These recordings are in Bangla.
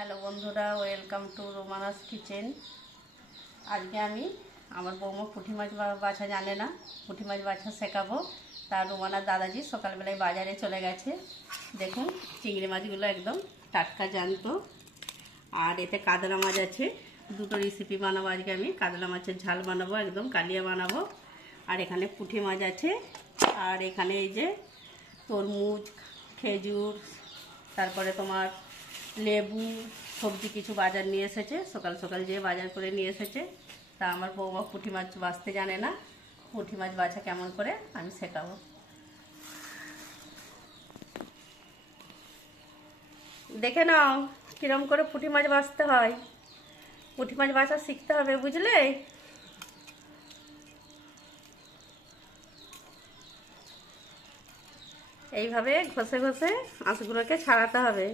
হ্যালো বন্ধুরা, ওয়েলকাম টু রোমানাস কিচেন। আজকে আমি আমার বৌমা পুঁটি মাছ বাছা জানে না, পুঁটি মাছ বাছা শেখাবো। তার রোমানার দাদাজি সকালবেলায় বাজারে চলে গেছে। দেখুন চিংড়ি মাছগুলো একদম টাটকা জ্যান্ত, আর এতে কাতলা মাছ আছে। দুটো রেসিপি বানাবো আজকে আমি। কাতলা মাছের ঝাল বানাবো, একদম কালিয়া বানাবো। আর এখানে পুঁটি মাছ আছে, আর এখানে এই যে তরমুজ, খেজুর, তারপরে তোমার লেবু, সবজি কিছু বাজার নিয়ে এসেছে। সকাল সকাল যে বাজার করে নিয়ে এসেছে। তা আমার বৌমা পুঁটি মাছ বাছতে জানে না, পুঁটি মাছ বাছা কেমন করে আমি শেখাবো। দেখে নাও কিরম করে পুঁটি মাছ বাছতে হয়। পুঁটি মাছ বাছা শিখতে হবে, বুঝলে? এইভাবে ঘষে ঘষে আঁশগুলোকে ছাড়াতে হবে।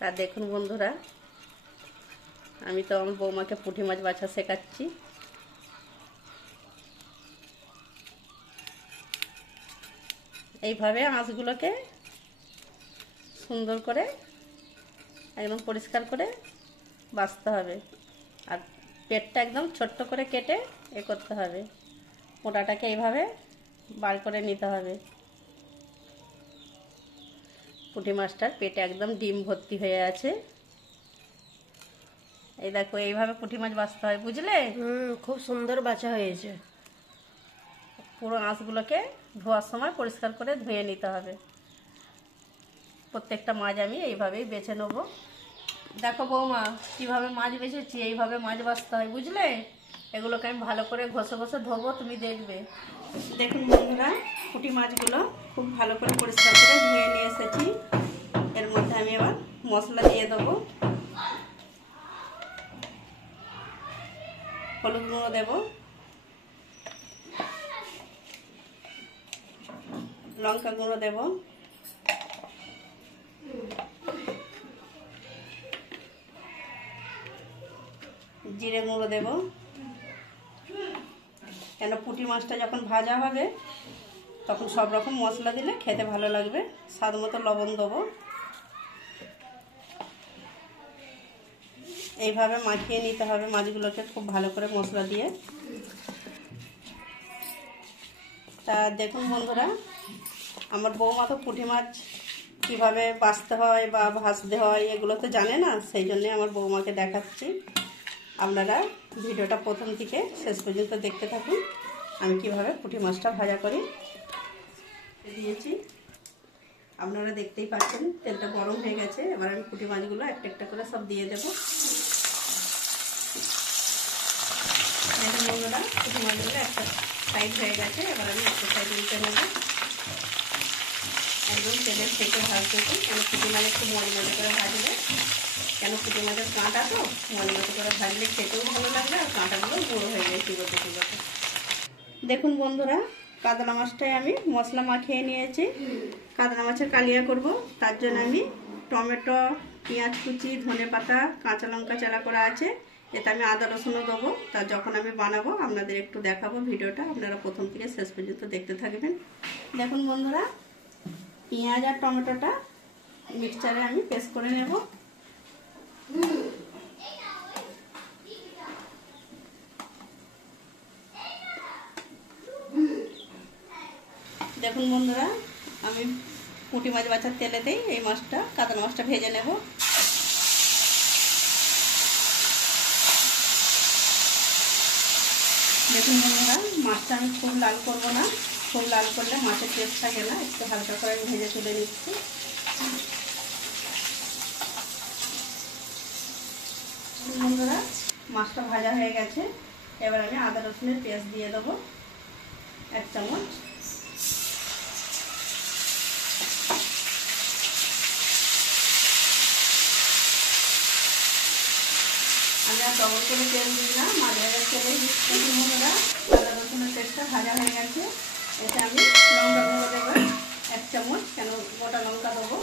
তা দেখুন বন্ধুরা, আমি তো আমার বৌমাকে পুঁটি মাছ বাছা শেখাচ্ছি। এইভাবে আঁশগুলোকে সুন্দর করে একদম পরিষ্কার করে বাছতে হবে। আর পেটটা একদম ছোট্ট করে কেটে করতে হবে। মোটাটাকে এইভাবে বার করে নিতে হবে। পুঁটি মাছটার পেটে একদম ডিম ভর্তি হয়ে আছে। এই দেখো, এইভাবে পুঁটি মাছ বাছতে হয়, বুঝলে? খুব সুন্দর বাছা হয়েছে। পুরো আঁশগুলোকে ধোয়ার সময় পরিষ্কার করে ধুয়ে নিতে হবে। প্রত্যেকটা মাছ আমি এইভাবেই বেছে নেব। দেখো বৌমা কিভাবে মাছ বেছেছি, এইভাবে মাছ বাছতে হয়, বুঝলে? এগুলোকে আমি ভালো করে ঘষে ঘষে ধোবো, তুমি দেখবে। দেখুন বন্ধুরা, পুঁটি মাছগুলো খুব ভালো করে পরিষ্কার করে ধুয়ে নিয়ে এসেছি। এর মধ্যে আমি এবার মশলা দিয়ে দেবো। হলুদ গুঁড়ো দেব, লঙ্কা গুঁড়ো দেব, জিরে গুঁড়ো দেব। কেন পুঁটি মাছটা যখন ভাজা হবে তখন সব রকম মশলা দিলে খেতে ভালো লাগবে। স্বাদ মতো লবণ দেবো। এইভাবে মাখিয়ে নিতে হবে মাছগুলোকে খুব ভালো করে মশলা দিয়ে। তা দেখুন বন্ধুরা, আমার বৌমা তো পুঁটি মাছ কীভাবে বাছতে হয় বা ভাজতে হয় এগুলো তো জানে না, সেই জন্যে আমার বৌমাকে দেখাচ্ছি। আপনারা ভিডিওটা প্রথম থেকে শেষ পর্যন্ত দেখতে থাকুন আমি কিভাবে পুঁটি মাছটা ভাজা করি। দিয়েছি, আপনারা দেখতেই পাচ্ছেন তেলটা গরম হয়ে গেছে। এবার আমি পুঁটি মাছগুলো একটা একটা করে সব দিয়ে দেবো। দেখুন বন্ধুরা, পুঁটি মাছগুলো একটা সাইড হয়ে গেছে। এবার আমি একটা সাইড উল্টে নেব। একদম তেলের থেকে ভাজতেছি, কেন পুঁটি মাছ একটু মজমজে করে ভাজলে, কেন পুঁটি মাছের কাঁটা তো মজমজে করে ভাজলে খেতেও ভালো লাগবে, আর কাঁটাগুলো গুঁড়ো হয়ে যায় চিবোতে চিবোতে। দেখুন বন্ধুরা, কাতলা মাছটায় আমি মশলা মাখিয়ে নিয়েছি। কাতলা মাছের কালিয়া করব, তার জন্য আমি টমেটো, পেঁয়াজ কুচি, ধনেপাতা, কাঁচা লঙ্কা চালা করা আছে। এতে আমি আদা রসুনও দেবো। তা যখন আমি বানাবো আপনাদের একটু দেখাবো ভিডিওটা, আপনারা প্রথম থেকে শেষ পর্যন্ত দেখতে থাকবেন। দেখুন বন্ধুরা, পেঁয়াজ আর টমেটোটা মিক্সচারে আমি পেস্ট করে নেব। দেখুন বন্ধুরা, আমি পুঁটি মাছ বাছার তেলেতেই এই মাছটা, কাতলা মাছটা ভেজে নেব। দেখুন বন্ধুরা, মাছটা আমি খুব লাল করব না, খুব লাল করলে মাছের টেস্ট থাকে না। একটু হালকা করে ভেজে তুলে নিচ্ছি। বন্ধুরা, মাছটা ভাজা হয়ে গেছে। এবার আমি আদা রসুনের পেস্ট দিয়ে দেবো 1 চামচ। আমি আর ডবল করে তেল দিই না, মাছ ভাজার তেলেই দিচ্ছি। বন্ধুরা, আদা রসুনের পেস্টটা ভাজা হয়ে গেছে। এতে আমি লঙ্কা গুঁড়ো দেবো 1 চামচ, কেন গোটা লঙ্কা দেবো।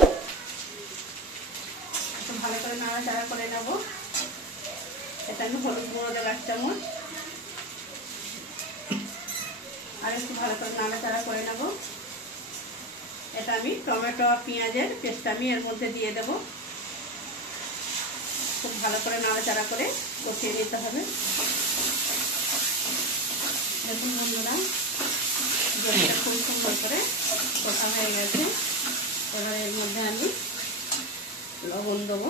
একটু ভালো করে নাড়াচাড়া করে নেব। এতে আমি হলুদ গুঁড়ো দেবো 1 চামচ, আর একটু ভালো করে নাড়াচাড়া করে নেব। এটা আমি টমেটো আর পেঁয়াজের পেস্ট আমি এর মধ্যে দিয়ে দেব। খুব ভালো করে নাড়াচাড়া করে কষিয়ে নিতে হবে। দেখুন বন্ধুরা, গ্যাসটা খুব সুন্দর করে কষা হয়ে গেছে। এবার এর মধ্যে আমি লবণ দেবো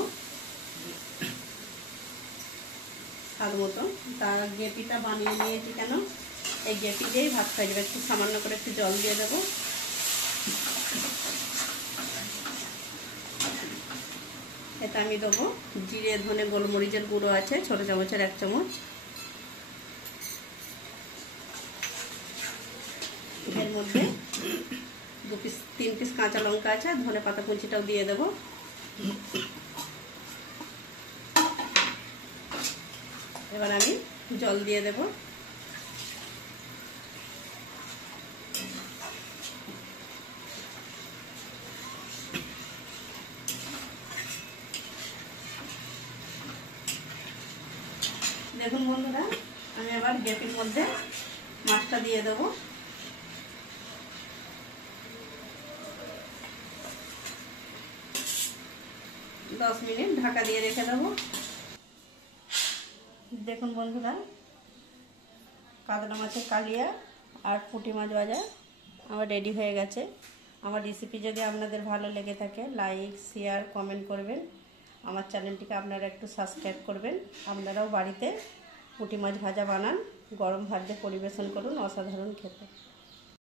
স্বাদ মতো। তার গ্রেভিটা বানিয়ে নিয়েছি কেন, এই গ্রেভি দিয়েই ভাত খাই যাবে। একটু সামান্য করে একটু জল দিয়ে দেবো। এটা আমি দেবো জিরে ধনে গোলমরিচের গুঁড়ো আছে ছোট চামচের 1 চামচ। এর মধ্যে 3 পিস কাঁচা লঙ্কা আছে, ধনে পাতা কুচিটাও দিয়ে দেবো। এবার আমি জল দিয়ে দেব। দেখুন বন্ধুরা, আমি এবার গ্রেভির মধ্যে মাছটা দিয়ে দেব। দশ মিনিট ঢাকা দিয়ে রেখে দেবো। দেখুন বন্ধুরা, কাতলা মাছের কালিয়া আর পুঁটি মাছ ভাজা আমার রেডি হয়ে গেছে। আমার রেসিপি যদি আপনাদের ভালো লেগে থাকে লাইক শেয়ার কমেন্ট করবেন। আমার চ্যানেলটিকে আপনারা একটু সাবস্ক্রাইব করবেন। আপনারাও বাড়িতে পুঁটি মাছ ভাজা বানান, গরম ভাত দিয়ে পরিবেশন করুন, অসাধারণ খেতে।